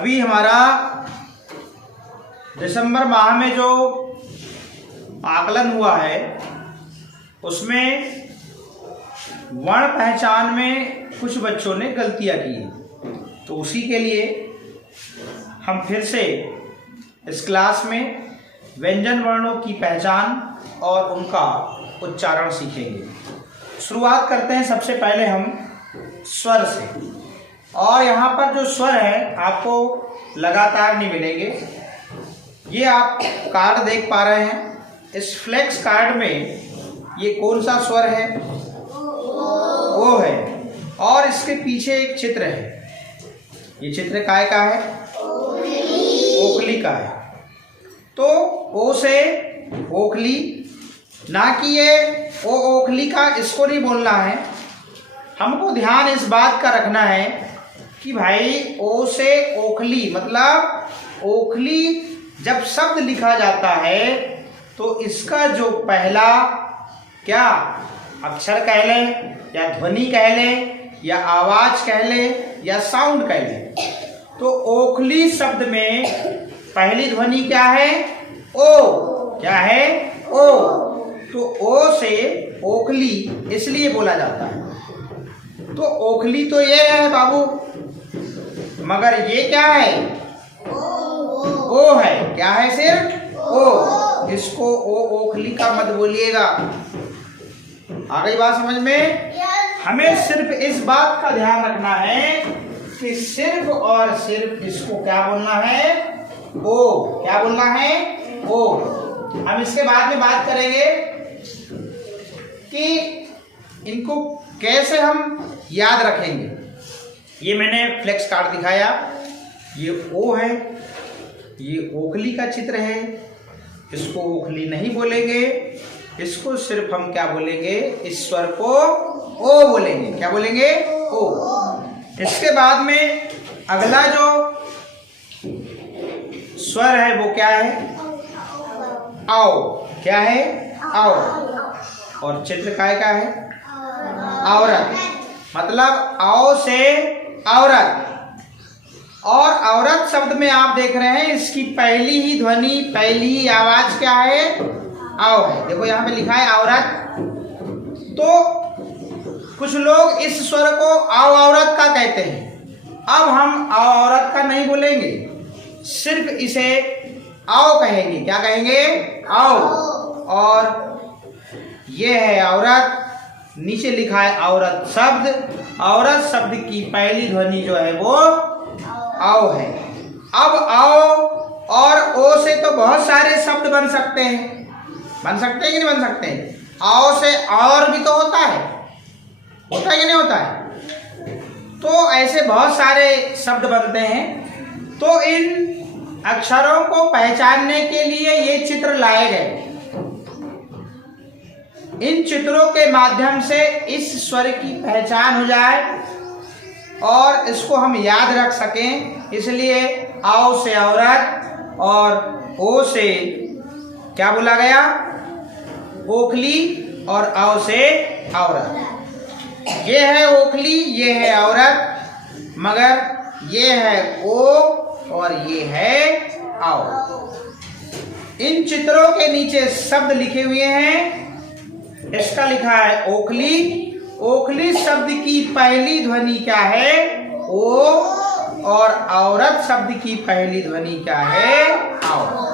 अभी हमारा दिसंबर माह में जो आकलन हुआ है उसमें वर्ण पहचान में कुछ बच्चों ने गलतियां की, तो उसी के लिए हम फिर से इस क्लास में व्यंजन वर्णों की पहचान और उनका उच्चारण सीखेंगे। शुरुआत करते हैं सबसे पहले हम स्वर से। और यहाँ पर जो स्वर है आपको लगातार नहीं मिलेंगे। ये आप कार्ड देख पा रहे हैं, इस फ्लेक्स कार्ड में ये कौन सा स्वर है? ओ है। और इसके पीछे एक चित्र है, ये चित्र काय का है? ओखली का है। तो ओ से ओखली, ना कि ये ओ ओखली का, इसको नहीं बोलना है। हमको ध्यान इस बात का रखना है कि भाई ओ से ओखली मतलब ओखली जब शब्द लिखा जाता है तो इसका जो पहला क्या अक्षर कह लें या ध्वनि कह लें या आवाज कह लें या साउंड कह लें, तो ओखली शब्द में पहली ध्वनि क्या है? ओ। क्या है? ओ। तो ओ से ओखली इसलिए बोला जाता है। तो ओखली तो ये है बाबू, मगर ये क्या है? ओ है। क्या है? सिर्फ ओ। इसको ओ ओखली का मत बोलिएगा। आ गई बात समझ में? हमें सिर्फ इस बात का ध्यान रखना है कि सिर्फ और सिर्फ इसको क्या बोलना है? ओ। क्या बोलना है? ओ। हम इसके बाद में बात करेंगे कि इनको कैसे हम याद रखेंगे। ये मैंने फ्लेक्स कार्ड दिखाया, ये ओ है, ये ओखली का चित्र है। इसको ओखली नहीं बोलेंगे, इसको सिर्फ हम क्या बोलेंगे? इस स्वर को ओ बोलेंगे। क्या बोलेंगे? ओ। इसके बाद में अगला जो स्वर है वो क्या है? आओ। क्या है? आओ। और चित्र काय का है? औरत। मतलब आओ से औरत। और औरत शब्द में आप देख रहे हैं इसकी पहली ही ध्वनि, पहली ही आवाज क्या है? आओ है। देखो यहाँ पे लिखा है औरत। तो कुछ लोग इस स्वर को आओ औरत का कहते हैं। अब हम आओ औरत का नहीं बोलेंगे, सिर्फ इसे आओ कहेंगे। क्या कहेंगे? आओ। और ये है औरत, नीचे लिखा है औरत शब्द। औरत शब्द की पहली ध्वनि जो है वो आओ है। अब आओ और ओ से तो बहुत सारे शब्द बन सकते हैं। बन सकते हैं कि नहीं बन सकते? आओ से और भी तो होता है कि नहीं होता है? तो ऐसे बहुत सारे शब्द बनते हैं। तो इन अक्षरों को पहचानने के लिए ये चित्र लाए गए। इन चित्रों के माध्यम से इस स्वर की पहचान हो जाए और इसको हम याद रख सकें, इसलिए आओ से औरत और ओ से क्या बोला गया? ओखली। और आओ से औरत। ये है ओखली, ये है औरत, मगर ये है ओ और ये है आओ। इन चित्रों के नीचे शब्द लिखे हुए हैं। इसका लिखा है ओखली। ओखली शब्द की पहली ध्वनि क्या है? ओ। और औरत शब्द की पहली ध्वनि क्या है? आओ।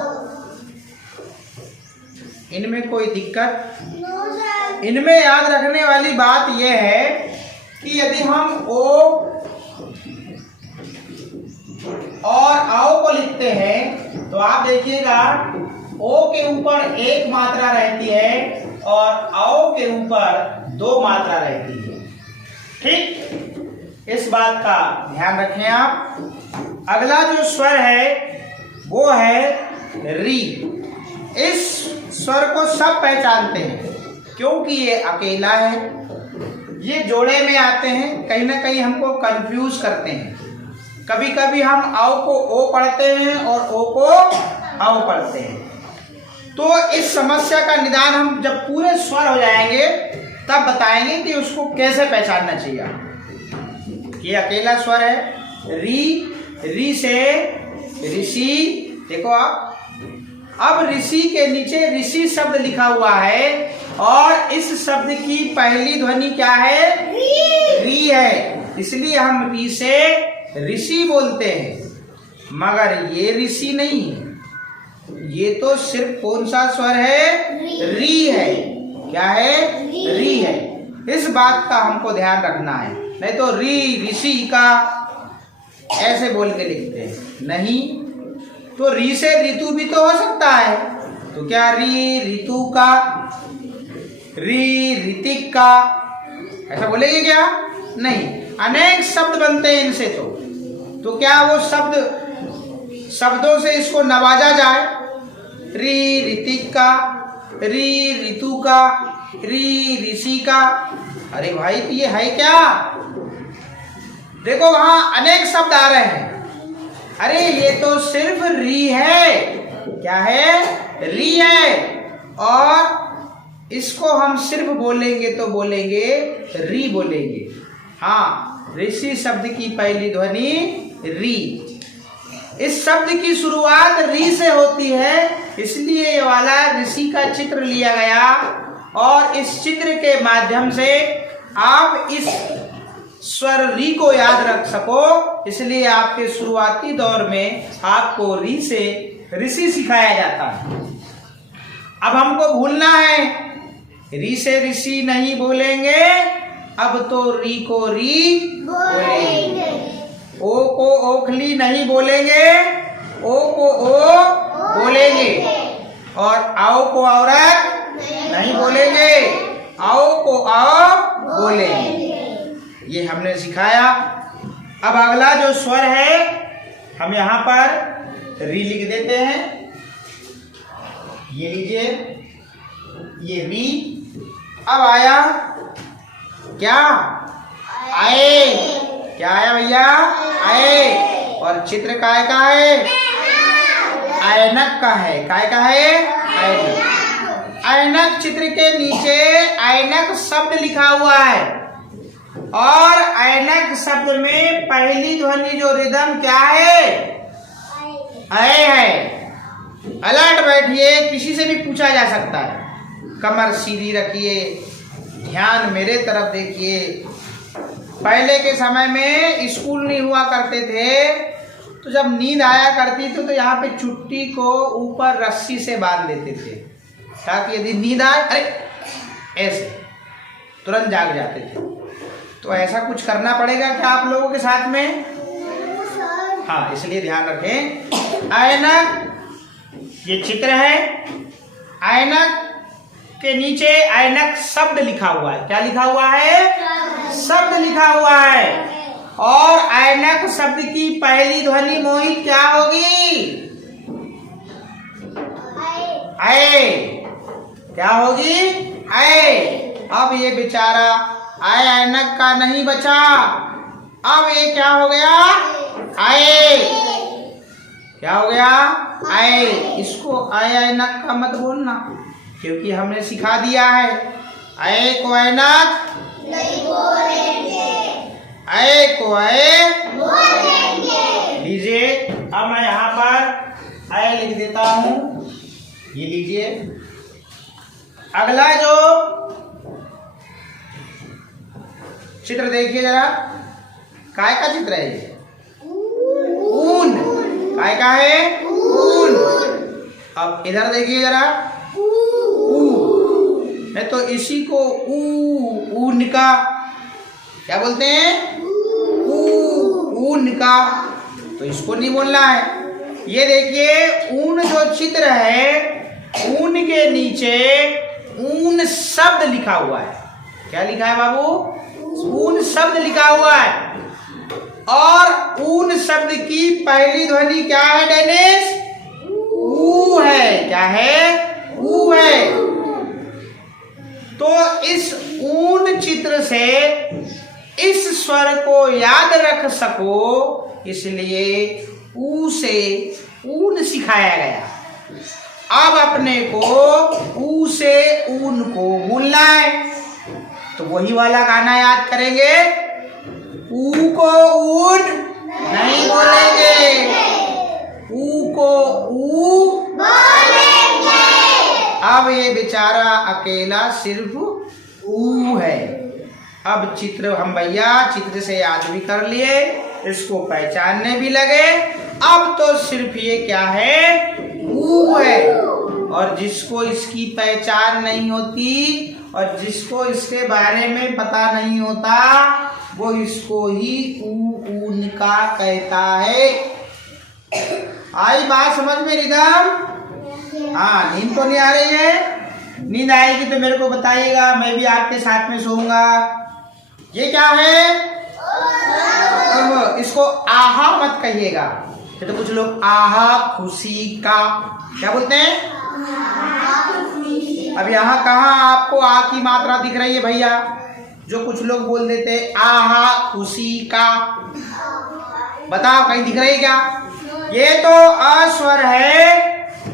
इनमें कोई दिक्कत? इनमें याद रखने वाली बात यह है कि यदि हम ओ और आओ को लिखते हैं तो आप देखिएगा ओ के ऊपर एक मात्रा रहती है और आओ के ऊपर दो मात्रा रहती है। ठीक, इस बात का ध्यान रखें आप। अगला जो स्वर है वो है री। इस स्वर को सब पहचानते हैं क्योंकि ये अकेला है। ये जोड़े में आते हैं, कहीं ना कहीं हमको कंफ्यूज करते हैं। कभी कभी हम आओ को ओ पढ़ते हैं और ओ को आओ पढ़ते हैं। तो इस समस्या का निदान हम जब पूरे स्वर हो जाएंगे तब बताएंगे कि उसको कैसे पहचानना चाहिए। ये अकेला स्वर है री री से ऋषि। देखो आप, अब ऋषि के नीचे ऋषि शब्द लिखा हुआ है और इस शब्द की पहली ध्वनि क्या है? री है, इसलिए हम री से ऋषि बोलते हैं। मगर ये ऋषि नहीं है, ये तो सिर्फ कौन सा स्वर है? री है। क्या है? री है। इस बात का हमको ध्यान रखना है, नहीं तो री ऋषि का ऐसे बोल के लिखते हैं। नहीं, तो री से ऋतु भी तो हो सकता है। तो क्या री ऋतु का, री ऋतिक का, ऐसा बोलेंगे क्या? नहीं, अनेक शब्द बनते हैं इनसे। तो क्या वो शब्दों से इसको नवाजा जाए? री ऋतिक का, री ऋतु का, री ऋषि का। अरे भाई, तो ये है क्या? देखो वहां अनेक शब्द आ रहे हैं। अरे ये तो सिर्फ री है। क्या है? री है। और इसको हम सिर्फ बोलेंगे तो बोलेंगे री बोलेंगे। हाँ, ऋषि शब्द की पहली ध्वनि री। इस शब्द की शुरुआत री से होती है, इसलिए ये वाला ऋषि का चित्र लिया गया और इस चित्र के माध्यम से आप इस स्वर री को याद रख सको, इसलिए आपके शुरुआती दौर में आपको री से ऋषि सिखाया जाता है। अब हमको भूलना है, री से ऋषि नहीं बोलेंगे, अब तो री को री बोलेंगे। ओ को ओखली नहीं बोलेंगे, ओ को ओ बोलेंगे। और आओ को औरत नहीं बोलेंगे, आओ को आओ बोलेंगे। ये हमने सिखाया। अब अगला जो स्वर है, हम यहाँ पर री लिख देते हैं। ये लीजिए, ये री। अब आया क्या? आए। क्या आया भैया? आए। और चित्र काय का है? ऐनक का है। काय का है? ऐनक। ऐनक चित्र के नीचे ऐनक शब्द लिखा हुआ है और ऐनक शब्द में पहली ध्वनि जो रिदम क्या है? ऐ है। अलर्ट बैठिए, किसी से भी पूछा जा सकता है। कमर सीधी रखिए, ध्यान मेरे तरफ देखिए। पहले के समय में स्कूल नहीं हुआ करते थे, तो जब नींद आया करती थी तो यहाँ पे चुट्टी को ऊपर रस्सी से बांध देते थे, ताकि यदि नींद आए, अरे ऐसे तुरंत जाग जाते थे। तो ऐसा कुछ करना पड़ेगा क्या आप लोगों के साथ में? हाँ, इसलिए ध्यान रखें। ऐनक, ये चित्र है। ऐनक के नीचे ऐनक शब्द लिखा हुआ है। क्या लिखा हुआ है? शब्द लिखा हुआ है। और ऐनक शब्द की पहली ध्वनि मोहित क्या होगी? ऐ। क्या होगी? ऐ। अब ये बेचारा आय ऐनक का नहीं बचा, अब ये क्या हो गया? आए। क्या हो गया? आए। इसको आय ऐनक का मत बोलना, क्योंकि हमने सिखा दिया है आए को ऐनक नहीं बोलेंगे, आए को आए बोलेंगे। लीजिए, अब मैं यहाँ पर आए लिख देता हूँ। ये लीजिए। अगला जो चित्र देखिए जरा, काय का चित्र है ये? ऊन। काय का है? ऊन। अब इधर देखिए जरा, नहीं तो इसी को ऊन का क्या बोलते हैं? ऊन का। तो इसको नहीं बोलना है। ये देखिए, ऊन जो चित्र है, ऊन के नीचे ऊन शब्द लिखा हुआ है। क्या लिखा है बाबू? ऊन शब्द लिखा हुआ है। और ऊन शब्द की पहली ध्वनि क्या है डेनिस? ऊ है। क्या है? ऊ है। तो इस ऊन चित्र से इस स्वर को याद रख सको, इसलिए ऊ से ऊन सिखाया गया। अब अपने को ऊ से ऊन को बोलना है, तो वही वाला गाना याद करेंगे। ऊ को ऊन नहीं बोलेंगे। ऊ को ऊ बोलेंगे। अब ये बेचारा अकेला सिर्फ ऊ है। अब चित्र हम भैया चित्र से याद भी कर लिए, इसको पहचानने भी लगे। अब तो सिर्फ ये क्या है, ऊ है। और जिसको इसकी पहचान नहीं होती और जिसको इसके बारे में पता नहीं होता, वो इसको ही ऊनिका कहता है। आई बात समझ में रिदम? हाँ, नींद तो नहीं आ रही है? नींद आएगी तो मेरे को बताइएगा, मैं भी आपके साथ में सोऊंगा। ये क्या है? इसको आहा मत कहिएगा। तो कुछ लोग आहा खुशी का क्या बोलते हैं? अब यहाँ कहाँ आपको आ की मात्रा दिख रही है भैया? जो कुछ लोग बोल देते हैं आहा खुशी का, बताओ कहीं दिख रही क्या? ये तो अस्वर है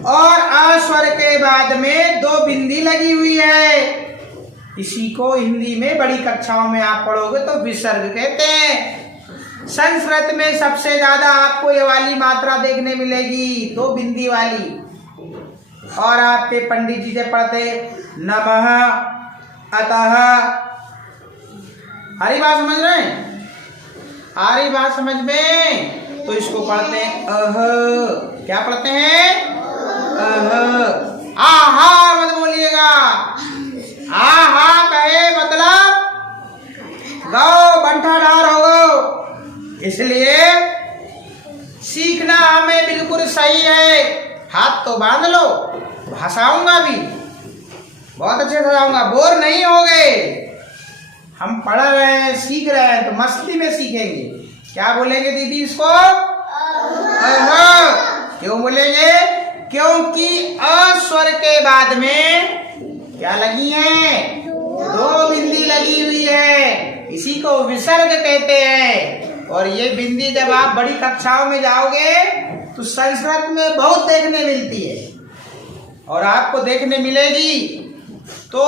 और अस्वर के बाद में दो बिंदी लगी हुई है। इसी को हिंदी में बड़ी कक्षाओं में आप पढ़ोगे तो विसर्ग कहते हैं। संस्कृत में सबसे ज्यादा आपको ये वाली मात्रा देखने मिलेगी, दो बिंदी वाली। और आपके पंडित जी से पढ़ते नमः अतः। हरी बात समझ रहे हैं? हरी बात समझ में? तो इसको पढ़ते हैं अह। क्या पढ़ते हैं? अह। आहा मत बोलिएगा। आहा कहे मतलब गौ बंठा डार हो गो। इसलिए सीखना हमें बिल्कुल सही है। हाथ तो बांध लो, हंसाऊंगा भी, बहुत अच्छे से हंसाऊंगा, बोर नहीं होगे। हम पढ़ रहे हैं, सीख रहे हैं, तो मस्ती में सीखेंगे। क्या बोलेंगे दीदी इसको? क्यों बोलेंगे? क्योंकि अस्वर के बाद में क्या लगी है? दो बिंदी लगी हुई है। इसी को विसर्ग कहते हैं। और ये बिंदी जब आप बड़ी कक्षाओं में जाओगे तो संस्कृत में बहुत देखने मिलती है और आपको देखने मिलेगी। तो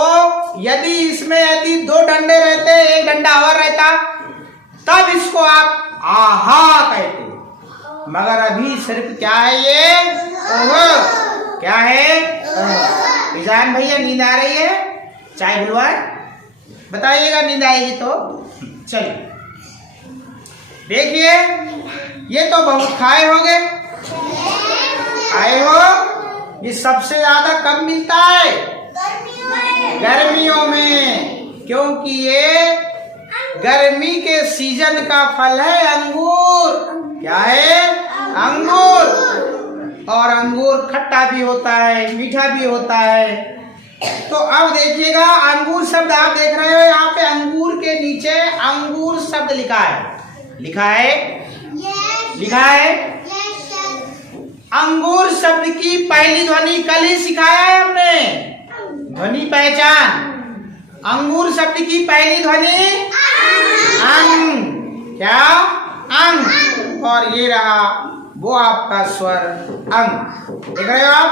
यदि दो डंडे रहते, एक डंडा और रहता, तब इसको आप आहा कहते। मगर अभी सिर्फ क्या है ये? क्या है? ईजान भैया नींद आ रही है? चाय बुलवाए? बताइएगा नींद आएगी तो। चलिए देखिए, ये तो बहुत खाए होंगे, खाए हो। ये सबसे ज्यादा कब मिलता है? गर्मियों में, क्योंकि ये गर्मी के सीजन का फल है अंगूर। क्या है? अंगूर। और अंगूर खट्टा भी होता है, मीठा भी होता है। तो अब देखिएगा, अंगूर शब्द आप देख रहे हो यहाँ पे, अंगूर के नीचे अंगूर शब्द लिखा है। लिखा है? लिखा है। अंगूर शब्द की पहली ध्वनि कल ही सिखाया है हमने, ध्वनि पहचान। अंगूर शब्द की पहली ध्वनि अंग। क्या? अंग। और ये रहा वो आपका स्वर अंग। देख रहे हो आप?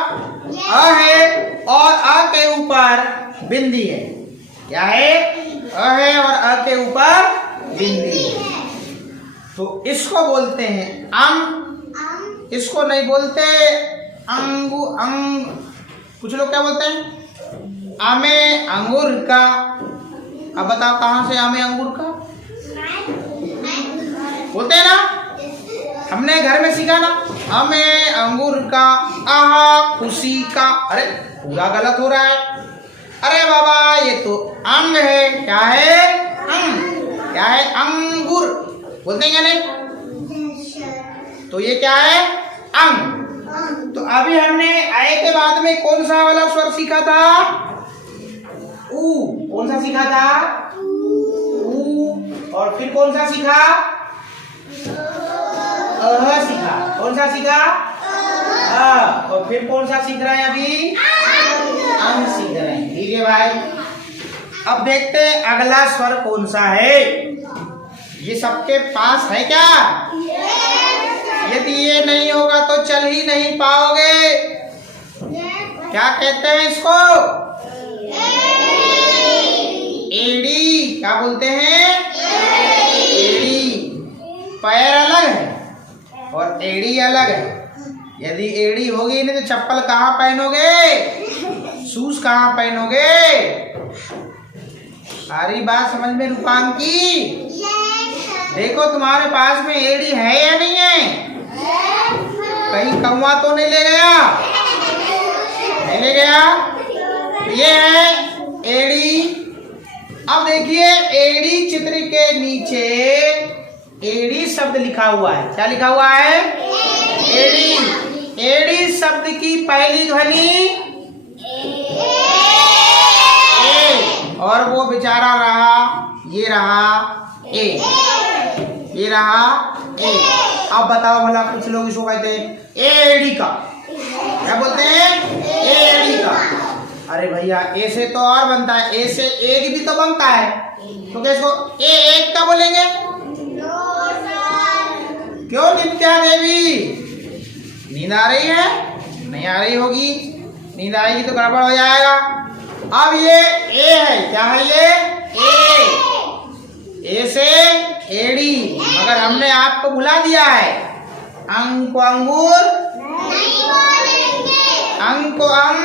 अ है और अ के ऊपर बिंदी है। क्या है? अ है और अ के ऊपर बिंदी है। तो इसको बोलते हैं अंग। इसको नहीं बोलते अंगू अंग। कुछ लोग क्या बोलते हैं? आमे अंगूर का। अब बताओ कहाँ से आमे अंगूर का बोलते हैं ना? हमने घर में सीखा ना, आमे अंगूर का, आहा खुशी का। अरे पूरा गलत हो रहा है। अरे बाबा ये तो अंग है। क्या है? अंग। क्या है? अंगूर बोलते हैं क्या नहीं? तो ये क्या है? अंग। तो अभी हमने आए के बाद में कौन सा वाला स्वर सीखा था? ऊ। कौन सा सीखा था? ऊ। और फिर कौन सा सीखा? अह सीखा। कौन सा सीखा? अ। और फिर कौन सा सीख रहे हैं अभी? अंग सीख रहे हैं। ठीक है भाई, अब देखते हैं अगला स्वर कौन सा है। ये सबके पास है क्या? यदि ये नहीं होगा तो चल ही नहीं पाओगे। क्या कहते हैं इसको? एड़ी। क्या बोलते हैं? एड़ी। पैर अलग है और एड़ी अलग है। यदि एड़ी होगी नहीं तो चप्पल कहाँ पहनोगे, शूज कहाँ पहनोगे? सारी बात समझ में रूपांकी? देखो तुम्हारे पास में एड़ी है या नहीं है? कहीं कौवा तो नहीं ले गया? नहीं ले गया? ये है एड़ी। अब देखिए एड़ी चित्र के नीचे एड़ी शब्द लिखा हुआ है। क्या लिखा हुआ है? एड़ी। एड़ी शब्द की पहली ध्वनि ए, और वो बेचारा रहा, ये रहा ए, ये रहा ए। अब बताओ भला, कुछ लोग इसको कहते हैं एड़ी का। क्या बोलते हैं? एड़ी का। अरे भैया ए से तो और बनता है, ए से एक भी तो बनता है, तो क्या इसको ए एक का बोलेंगे? क्यों नित्या देवी, नींद आ रही है? नहीं आ रही होगी, नींद आएगी तो गड़बड़ हो जाएगा। अब ये ए है, क्या है ये? ए से एड़ी, मगर हमने आपको बुला दिया है। अंग को अंगूर, अंग को अंग,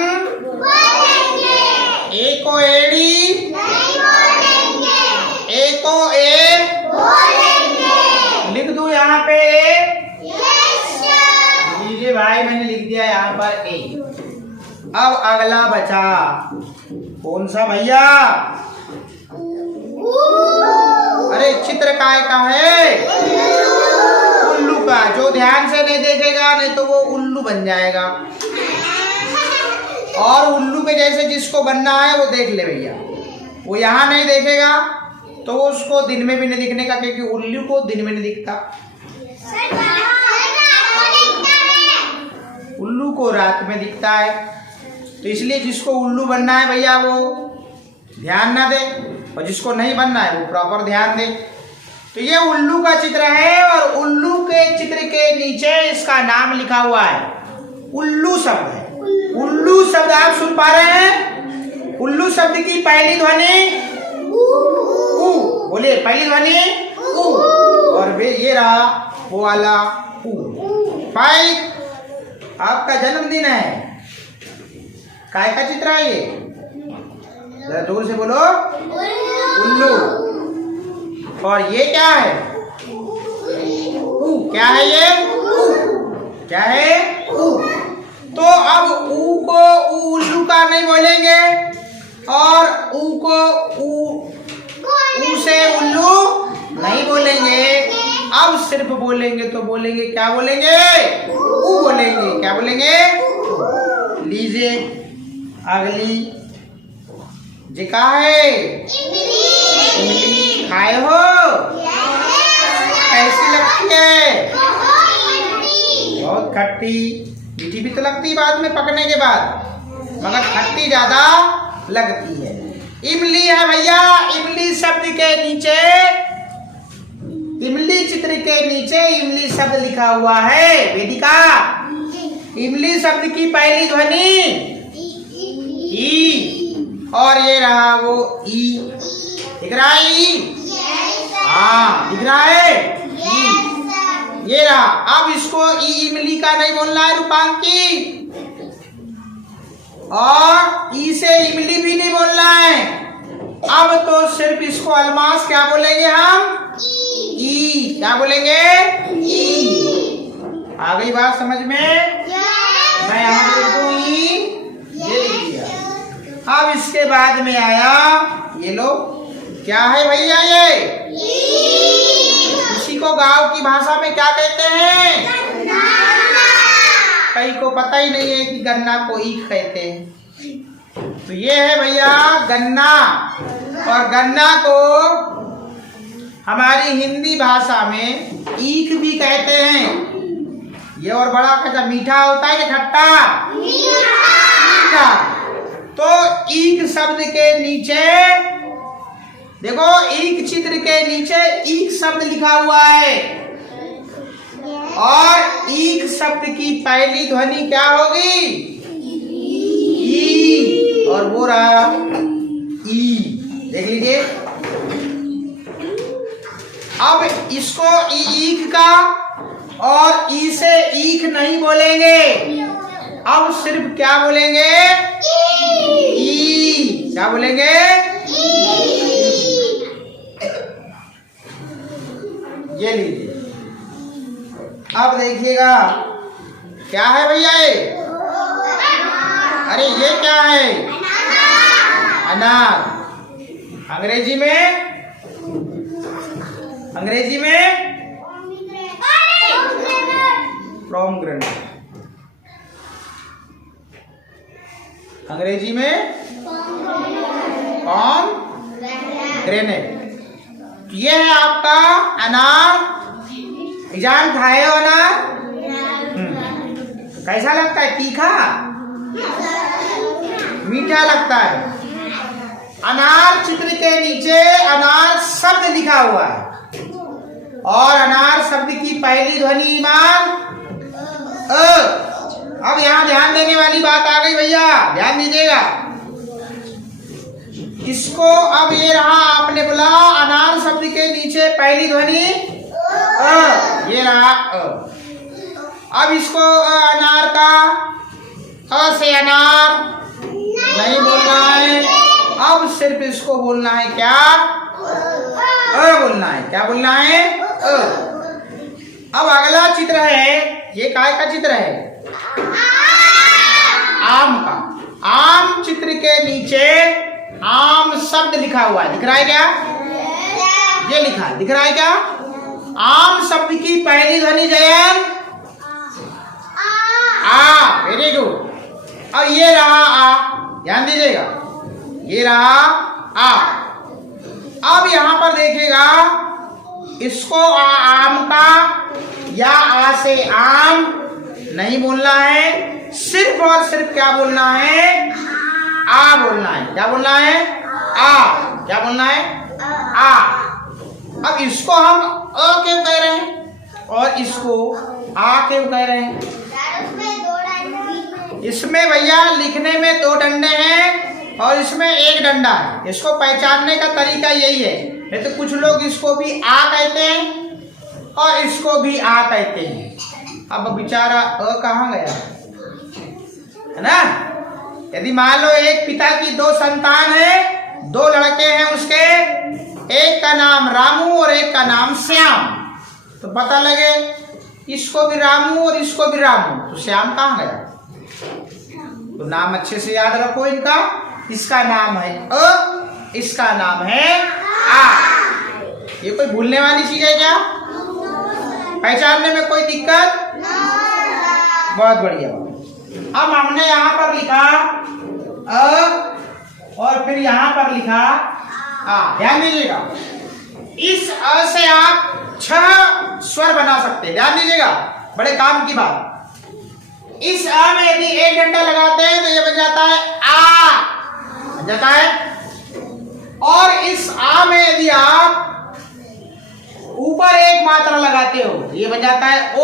ए को एड़ी, ए को ए, लिख दूं यहाँ पे? लीजिए भाई, मैंने लिख दिया यहाँ पर ए। अब अगला बचा कौन सा भैया? अरे चित्र काय का है? उल्लू का। जो ध्यान से नहीं देखेगा नहीं तो वो उल्लू बन जाएगा। और उल्लू के जैसे जिसको बनना है वो देख ले भैया, वो यहाँ नहीं देखेगा तो उसको दिन में भी नहीं दिखने का, क्योंकि उल्लू को दिन में नहीं दिखता, उल्लू को रात में दिखता है। तो इसलिए जिसको उल्लू बनना है भैया वो ध्यान ना दे, और जिसको नहीं बनना है वो प्रॉपर ध्यान दे। तो ये उल्लू का चित्र है, और उल्लू के चित्र के नीचे इसका नाम लिखा हुआ है। उल्लू शब्द है। उल्लू शब्द आप सुन पा रहे हैं? उल्लू शब्द की पहली ध्वनि ऊ, बोलिए पहली ध्वनि ऊ, और वे ये रहा वो वाला ऊ। भाई आपका जन्मदिन है, काय का चित्र है ये? जरा जोर से बोलो। उल्लू। और ये क्या है? ऊ। क्या है ये? ऊ। क्या है? ऊ। तो अब ऊ को उल्लू का नहीं बोलेंगे, और ऊ को ऊ से उल्लू नहीं बोलेंगे। अब सिर्फ बोलेंगे तो बोलेंगे, क्या बोलेंगे? ऊ बोलेंगे। क्या बोलेंगे? लीजिए अगली जी का है? इमली। खाए हो? कैसी लगती है? बहुत खट्टी, मीठी भी तो लगती है बाद में पकने के बाद, मगर खट्टी ज्यादा लगती है। इमली है भैया। इमली शब्द के नीचे, इमली चित्र के नीचे इमली शब्द लिखा हुआ है। वेदिका, इमली शब्द की पहली ध्वनि ई, और ये रहा वो ई। दिख रहा है ई? हाँ दिख रहा है ई। ये रहा। अब इसको ई इमली का नहीं बोलना है रूपांकी, और ई से इमली भी नहीं बोलना है। अब तो सिर्फ इसको अलमास क्या बोलेंगे हम? ई। क्या बोलेंगे? ई। आ गई बात समझ में? मैं यहाँ पे लिखूं ई, ये लिख दिया। अब इसके बाद में आया ये लो, क्या है भैया ये? इसी को गांव की भाषा में क्या कहते हैं? कई को पता ही नहीं है कि गन्ना को ईख कहते हैं। तो ये है भैया गन्ना, और गन्ना को हमारी हिंदी भाषा में ईख भी कहते हैं। ये और बड़ा कैसा मीठा होता है कि खट्टा? मीठा। तो ईख शब्द के नीचे देखो, ईख चित्र के नीचे ईख शब्द लिखा हुआ है, और ईख शब्द की पहली ध्वनि क्या होगी? ई, और वो रहा ई। देख लीजिए अब इसको ईख का और ई से ईख नहीं बोलेंगे, अब सिर्फ क्या बोलेंगे? ई। क्या बोलेंगे? ये लीजिए, अब देखिएगा क्या है भैया ये? अरे ये क्या है? अनार। अंग्रेजी में पोमेग्रेनेट। अंग्रेजी में पोमेग्रेनेट। ये है आपका अनार। एग्जाम था हो अनार। कैसा लगता है? तीखा, मीठा लगता है। अनार चित्र के नीचे अनार शब्द लिखा हुआ है और अनार शब्द की पहली ध्वनि मान अ। अब यहां ध्यान देने वाली बात आ गई भैया, ध्यान दीजिएगा। इसको अब ये रहा, आपने बोला अनार शब्द के नीचे पहली ध्वनि अ, ये रहा अ। अब इसको अनार का अ से अनार नहीं बोलना है, अब सिर्फ इसको बोलना है क्या? अ बोलना है। क्या बोलना है? अ। अब अगला चित्र है, ये काय का चित्र है? आम का। आम चित्र के नीचे आम शब्द लिखा हुआ है, दिख रहा है क्या? ये लिखा है, दिख रहा है क्या? आम शब्द की पहली ध्वनि जयन आ। Very good. अब ये रहा आ, ध्यान दीजिएगा, ये रहा आ। अब यहां पर देखिएगा, इसको आम का या आ से आम नहीं बोलना है, सिर्फ और सिर्फ क्या बोलना है? आ बोलना है। क्या बोलना है? आ। क्या बोलना है? आ। अब इसको हम अ क्यों कह रहे हैं और इसको आ क्यों कह रहे हैं? इसमें भैया लिखने में 2 डंडे हैं और इसमें 1 डंडा है। इसको पहचानने का तरीका यही है। नहीं तो कुछ लोग इसको भी आ कहते हैं और इसको भी आ कहते हैं। अब बेचारा अ कहाँ गया है ना? यदि मान लो एक पिता की 2 संतान है, 2 लड़के हैं उसके, एक का नाम रामू और एक का नाम श्याम, तो पता लगे इसको भी रामू और इसको भी रामू, तो श्याम कहाँ गया? तो नाम अच्छे से याद रखो इनका। इसका नाम है अ, इसका नाम है आ। ये कोई भूलने वाली चीज है क्या? पहचानने में कोई दिक्कत? बहुत बढ़िया। अब हमने यहाँ पर लिखा अ और फिर यहाँ पर लिखा आ। ध्यान दीजिएगा, इस अ से आप 6 स्वर बना सकते हैं। ध्यान दीजिएगा, बड़े काम की बात। इस आ में यदि 1 डंडा लगाते हैं तो ये बन जाता है आ, बन जाता है। और इस आ में यदि आप ऊपर 1 मात्रा लगाते हो ये बन जाता है ओ।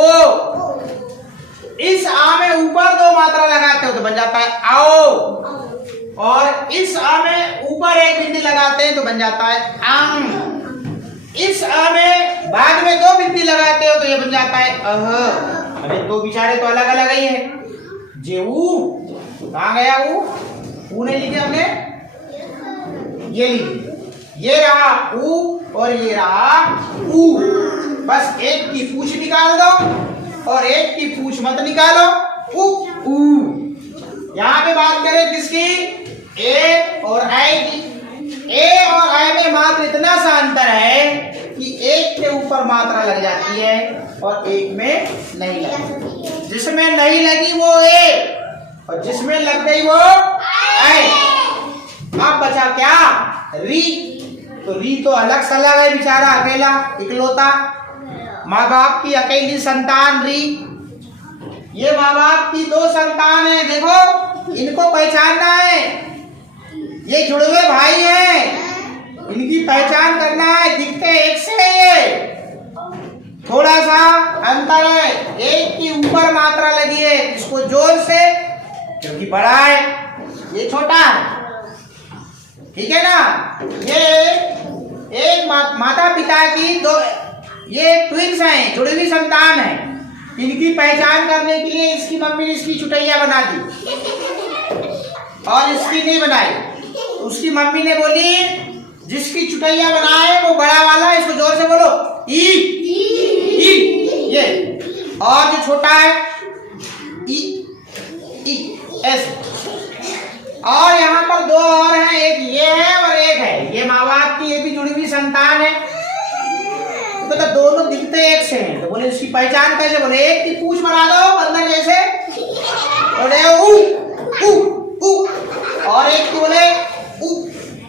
इस आ में ऊपर 2 मात्रा लगाते हो तो बन जाता है आओ। और इस आ में ऊपर 1 बिंदी लगाते हैं तो बन जाता है अंग। इस आ में बाद में 2 बिंदी लगाते हो तो ये बन जाता है अह। अरे 2 विचारे तो अलग अलग ही है। जेऊ कहाँ गया? ऊ नहीं लिखे हमने, ये लिखिए। ये रहा ऊ और ये रहा ऊ। बस एक की पूछ निकाल दो और एक की पूछ मत निकालो। ऊ ऊ। यहाँ पे बात करें किसकी? ए और आई की। ए और आई में मात्र इतना सा अंतर है कि एक के ऊपर मात्रा लग जाती है और एक में नहीं लगती। जिसमें नहीं लगी वो ए और जिसमें लग गई वो आई। अब बचा क्या? री। तो री तो अलग सा लगा है, बेचारा अकेला इकलौता, माँ बाप की अकेली संतान री। ये माँ बाप की 2 संतान है, देखो इनको पहचानना है। ये जुड़े हुए भाई हैं, इनकी पहचान करना है। दिखते एक से ये, थोड़ा सा अंतर है, एक की ऊपर मात्रा लगी है। इसको जोर से, क्योंकि बड़ा है ये छोटा है, ठीक है ना? ये एक माता पिता की 2 ये ट्विंस हैं, जुड़वी संतान है। इनकी पहचान करने के लिए इसकी मम्मी ने इसकी चुटैया बना दी और इसकी नहीं बनाई। उसकी मम्मी ने बोली जिसकी चुटैया बनाए वो बड़ा वाला, इसको जोर से बोलो ई ई ये, और जो छोटा है ई ई एस। और यहाँ पर दो और हैं, एक ये है और एक है, ये माँ बाप की ये भी जुड़ी हुई संतान है। तो दोनों दिखते एक से हैं, तो बोले इसकी पहचान कैसे? बोले एक की पूंछ बना दो बंदर जैसे, बोले ऊ ऊ ऊ, और एक की बोले ऊ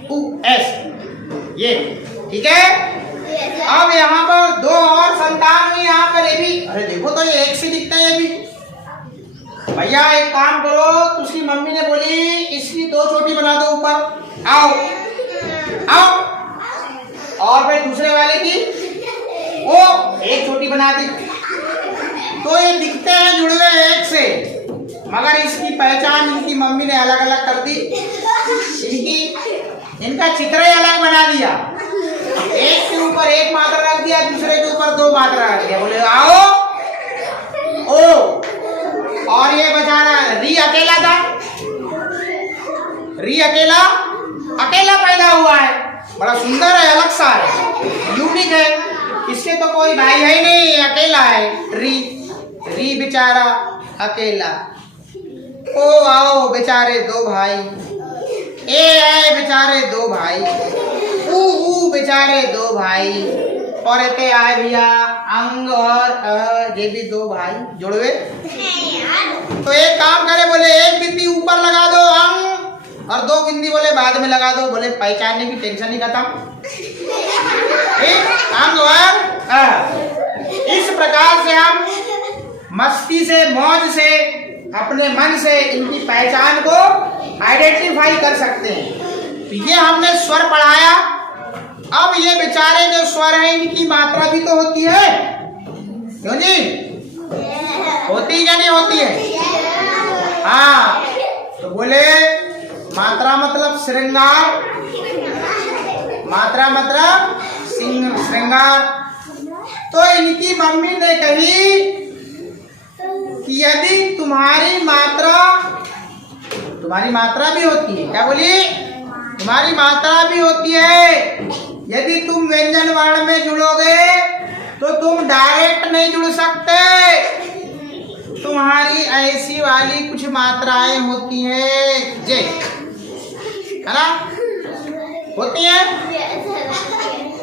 ऊ एस, ये ठीक है। अब यहाँ पर दो और संतान हुई यहाँ पर, ये भी अरे देखो तो ये एक से दिखता है ये भी। भैया एक काम करो, तो उसकी मम्मी ने बोली इसकी दो चोटी बना दो ऊपर, आओ आओ, और फिर दूसरे वाले की वो एक छोटी बना दी। तो ये दिखते हैं जुड़े हुए एक से, मगर इसकी पहचान इनकी मम्मी ने अलग अलग कर दी। इनका चित्र ही अलग बना दिया, एक के ऊपर एक मात्रा रख दिया, दूसरे के ऊपर दो मात्रा रख दिया। बोले आओ ओ, और ये बेचारा री अकेला था, री अकेला पैदा हुआ है, बड़ा सुंदर है, अलग सा है, यूनिक है। इसके तो कोई भाई है नहीं, अकेला है री बेचारा अकेला। ओ आओ बेचारे दो भाई, ए आए बेचारे दो भाई, ऊ बेचारे दो भाई, और एते आए भैया अंग और ये भी दो भाई जुड़वे। तो एक काम करे, बोले एक बिंदी ऊपर लगा दो अंग, और दो बिंदी बोले बाद में लगा दो, बोले पहचानने की टेंशन ही खत्म। अंग और इस प्रकार से हम मस्ती से मौज से अपने मन से इनकी पहचान को आइडेंटिफाई कर सकते हैं। ये हमने स्वर पढ़ाया। अब ये बेचारे जो स्वर हैं इनकी मात्रा भी तो होती है, क्यों जी? होती या नहीं होती है? हाँ, तो बोले मात्रा मतलब श्रृंगार, मात्रा मतलब श्रृंगार। तो इनकी मम्मी ने कही कि यदि तुम्हारी मात्रा भी होती है, क्या बोली? तुम्हारी मात्रा भी होती है, यदि तुम व्यंजन वर्ण में जुड़ोगे तो तुम डायरेक्ट नहीं जुड़ सकते, तुम्हारी ऐसी वाली कुछ मात्राएं होती है, जे है ना, होती है।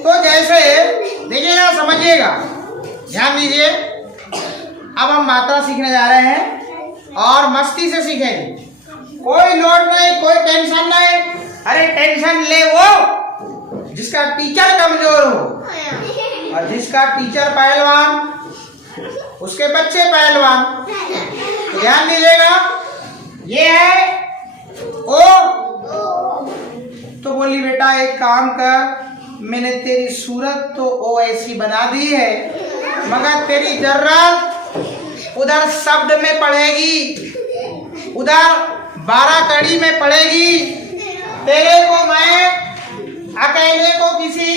तो जैसे देखिएगा, समझिएगा, ध्यान दीजिए। अब हम मात्रा सीखने जा रहे हैं और मस्ती से सीखेंगे, कोई लोड नहीं, कोई टेंशन नहीं। अरे टेंशन ले वो जिसका टीचर कमजोर हो, और जिसका टीचर पहलवान उसके बच्चे पहलवान। तो ध्यान दीजिएगा, ये है ओ। तो बोली बेटा एक काम कर, मैंने तेरी सूरत तो ओ ऐसी बना दी है, मगर तेरी जरूरत उधर शब्द में पड़ेगी, उधर 12 कड़ी में पड़ेगी। तेरे को मैं अकेले को किसी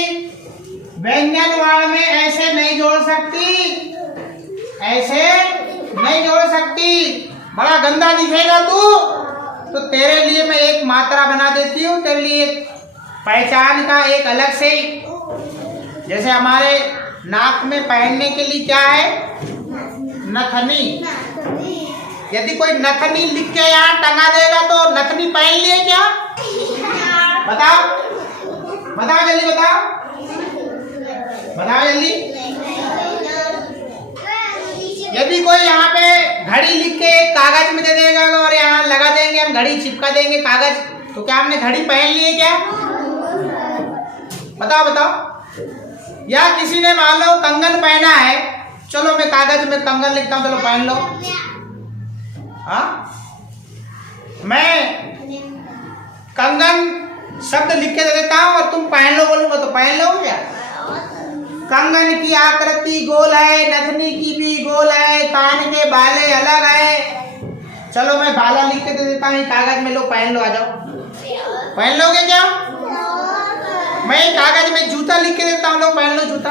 व्यंजन वर्ण में ऐसे नहीं जोड़ सकती, ऐसे नहीं जोड़ सकती, बड़ा गंदा दिखेगा तू। तो तेरे लिए मैं एक मात्रा बना देती हूँ, तेरे लिए पहचान का एक अलग से, जैसे हमारे नाक में पहनने के लिए क्या है, नथनी। यदि कोई नथनी लिख के यहाँ टंगा देगा तो नथनी पहन लिए क्या? बताओ बताओ जल्दी, बताओ जल्दी। यदि कोई यहाँ पे घड़ी लिख के कागज में दे देगा और यहाँ लगा देंगे, हम घड़ी चिपका देंगे कागज, तो क्या हमने घड़ी पहन ली है क्या? बताओ। या किसी ने मान लो कंगन पहना है, चलो मैं कागज में कंगन लिखता हूँ, चलो पहन लो। हाँ, मैं कंगन शब्द लिख के दे देता हूँ और तुम पहन लो बोलूंगा तो पहन लो क्या? कंगन की आकृति गोल है, नथनी की भी गोल है, कान के बाले अलग है। चलो मैं बाला लिख के दे देता हूँ कागज में, लो पहन लो, आ जाओ। पहन लोगे क्या? मैं कागज में जूता लिख के देता हूँ, लो पहन लो जूता।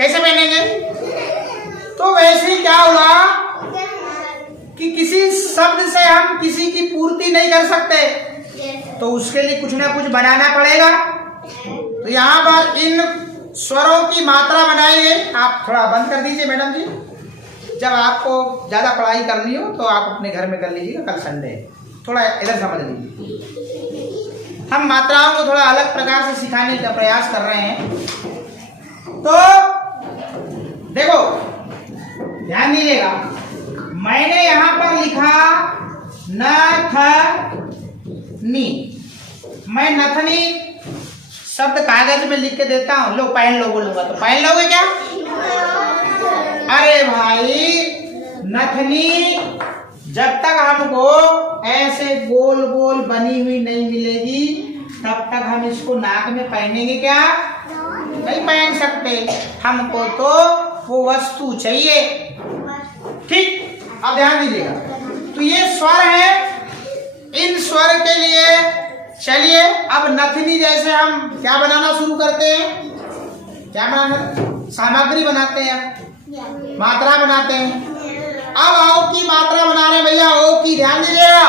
कैसे पहनेंगे? तो वैसे ही क्या हुआ कि किसी शब्द से हम किसी की पूर्ति नहीं कर सकते, तो उसके लिए कुछ ना कुछ बनाना पड़ेगा। तो यहाँ पर इन स्वरों की मात्रा बनाएंगे। आप थोड़ा बंद कर दीजिए मैडम जी। जब आपको ज्यादा पढ़ाई करनी हो तो आप अपने घर में कर लीजिएगा, कल संडे है। थोड़ा इधर समझ लीजिए। हम मात्राओं को थोड़ा अलग प्रकार से सिखाने का प्रयास कर रहे हैं। तो देखो ध्यान दीजिएगा, मैंने यहां पर लिखा नथनी। मैं नथनी शब्द कागज में लिख के देता हूं, लो पहन लो बोलूंगा तो पहन लोगे क्या? अरे भाई नथनी जब तक हमको ऐसे गोल गोल बनी हुई नहीं मिलेगी तब तक हम इसको नाक में पहनेंगे क्या? नहीं पहन सकते। हमको तो वो वस्तु चाहिए। ठीक, अब ध्यान दीजिएगा। तो ये स्वर है, इन स्वर के लिए चलिए अब नथनी जैसे हम क्या बनाना शुरू करते हैं? क्या बनाना? सामग्री बनाते हैं, मात्रा बनाते हैं। अब ओ की मात्रा बना रहे हैं भैया, ओ की, ध्यान दीजिएगा।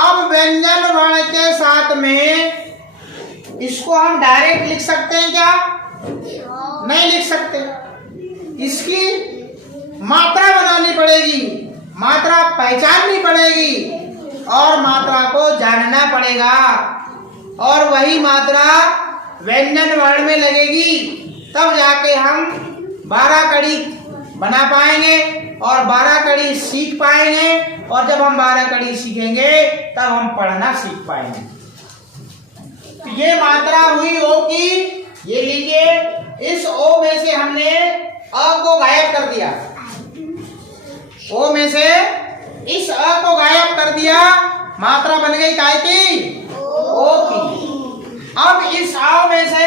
अब व्यंजन वर्ण के साथ में इसको हम डायरेक्ट लिख सकते हैं क्या? नहीं लिख सकते। इसकी मात्रा बनानी पड़ेगी, मात्रा पहचाननी पड़ेगी और मात्रा को जानना पड़ेगा, और वही मात्रा व्यंजन वर्ण में लगेगी। तब जाके हम 12 कड़ी बना पाएंगे और 12 कड़ी सीख पाएंगे, और जब हम 12 कड़ी सीखेंगे तब हम पढ़ना सीख पाएंगे। तो ये मात्रा हुई ओ की। ये लीजिए, इस ओ में से हमने अ को गायब कर दिया। ओ में से इस अ को गायब कर दिया, मात्रा बन गई काय की? ओ की। अब इस आ में से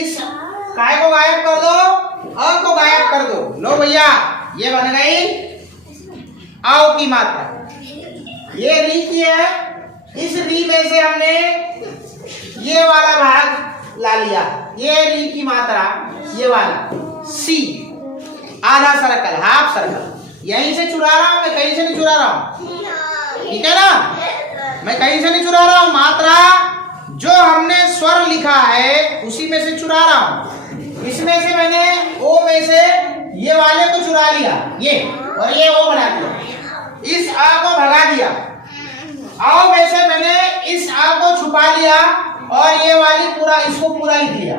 इस काय को गायब कर दो, अ को गायब कर दो। लो भैया, ये बन गई आओ की मात्रा। ये री की है, इस री में से हमने ये वाला भाग ला लिया, ये री की मात्रा, ये वाला सी, आधा सर्कल, हाफ सर्कल। यहीं से चुरा रहा हूं मैं, कहीं से नहीं चुरा रहा हूं, ठीक है ना? मैं कहीं से नहीं चुरा रहा हूं, मात्रा जो हमने स्वर लिखा है उसी में से चुरा रहा हूं। इसमें से मैंने ओ में से ये वाले को चुरा लिया, ये, और ये ओ बना दिया। इस आ को भगा दिया, आओ में से मैंने इस आ को छुपा लिया और ये वाली पूरा, इसको पूरा लिख लिया।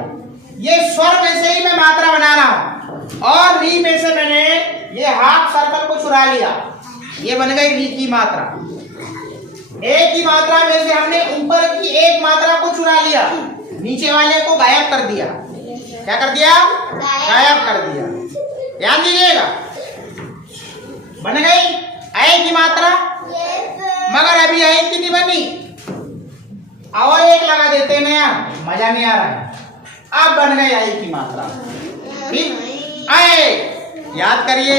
ये स्वर में से ही मैं मात्रा बना रहा हूं, और री में से मैंने ये हाफ सर्कल को चुरा लिया, ये बन गई री की मात्रा। ए की मात्रा में से हमने ऊपर की एक मात्रा को चुरा लिया, नीचे वाले को गायब कर दिया। क्या कर दिया? गायब कर दिया। ध्यान दीजिएगा, बन गई ऐ की मात्रा, मगर अभी ऐ की नहीं बनी, और एक लगा देते नया, मजा नहीं आ रहा है। अब बन गई ऐ की मात्रा। ठीक, ऐ याद करिए,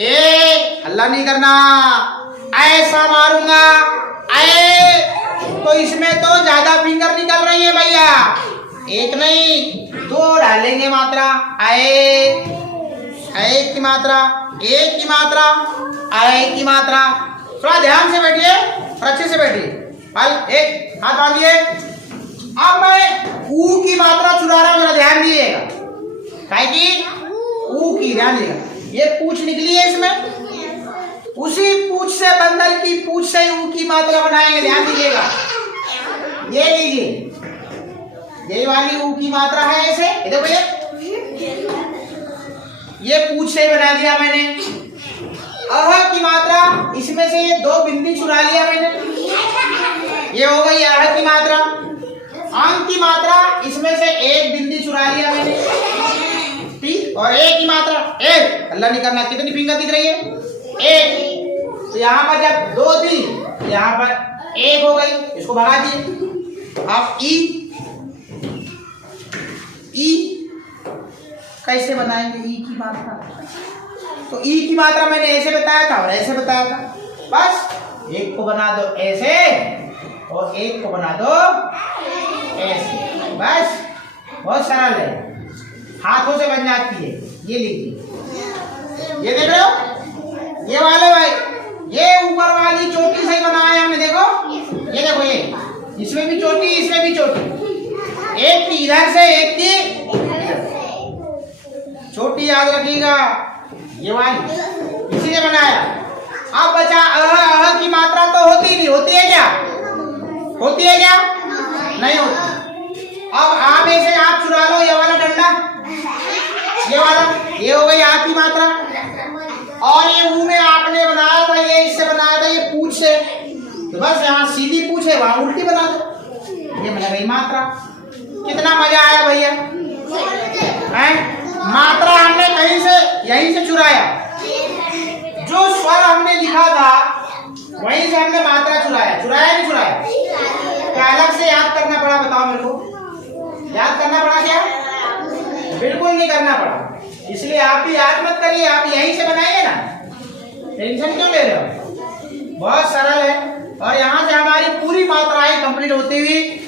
ए हल्ला नहीं करना, ऐसा मारूंगा, ऐ तो इसमें तो ज्यादा फिंगर निकल रही है भैया, एक नहीं 2 डालेंगे मात्रा। ऐ की मात्रा, एक की मात्रा, ऐ की मात्रा। थोड़ा ध्यान से बैठिए और अच्छे से बैठिए। पल एक हाथ बांधिए। अब मैं ऊ की मात्रा चुरा रहा हूं, मेरा ध्यान दीजिएगा। काय की? ऊ की, ध्यान दीजिएगा। ये पूछ निकली है, इसमें उसी पूछ से, बंदर की पूछ से ऊ की मात्रा बनाएंगे। ध्यान दीजिएगा, ये लीजिए, यही वाली ऊ की मात्रा है। ऐसे देखो ये पूछ से बना दिया मैंने। अह की मात्रा, इसमें से ये 2 बिंदी चुरा लिया मैंने, ये हो गई अह की मात्रा। आंग की मात्रा, इसमें से 1 बिंदी चुरा लिया मैंने, ठीक। और ए की मात्रा, एक, अल्लाह नहीं करना, कितनी फिंगर दिख रही है? 1। तो यहाँ पर जब 2 थी, यहाँ पर 1 हो गई, इसको भगा दिए। अब ई कैसे बनाएंगे ई की मात्रा? तो ई की मात्रा मैंने ऐसे बताया था और ऐसे बताया था। बस एक को बना दो ऐसे और एक को बना दो ऐसे, बस बहुत सरल है। हाथों से बन जाती है। ये लीजिए, ये देख रहे हो, ये वाले भाई, ये ऊपर वाली चोटी से ही बनाया है हमने। देखो ये, देखो ये, इसमें भी चोटी, इसमें भी चोटी, एक की इधर से, एक की चोटी, याद रखिएगा, ये वाली इसी ने बनाया। अब बचा अह की मात्रा तो होती नहीं, होती है क्या? होती है क्या? नहीं होती। अब आ में से आप चुरा लो ये वाला डंडा, ये वाला, ये हो गई आ की मात्रा। और ये मुंह में आपने बनाया था, ये इससे बनाया था, ये पूंछ से, तो बस यहाँ सीधी पूंछ है, वहां उल्टी बना दो, ये बन गई मात्रा। कितना मजा आया भैया, हैं? मात्रा हमने कहीं से, यहीं से चुराया, जो स्वर हमने लिखा था वहीं से हमने मात्रा चुराया। चुराया नहीं चुराया? क्या अलग से याद करना पड़ा? बताओ मेरे को, याद करना पड़ा क्या? बिल्कुल नहीं करना पड़ा। इसलिए आप भी याद मत करिए, आप यहीं से बनाइए ना, टेंशन क्यों ले रहे हो? बहुत सरल है। और यहाँ से हमारी पूरी मात्राएं कंप्लीट होती हुई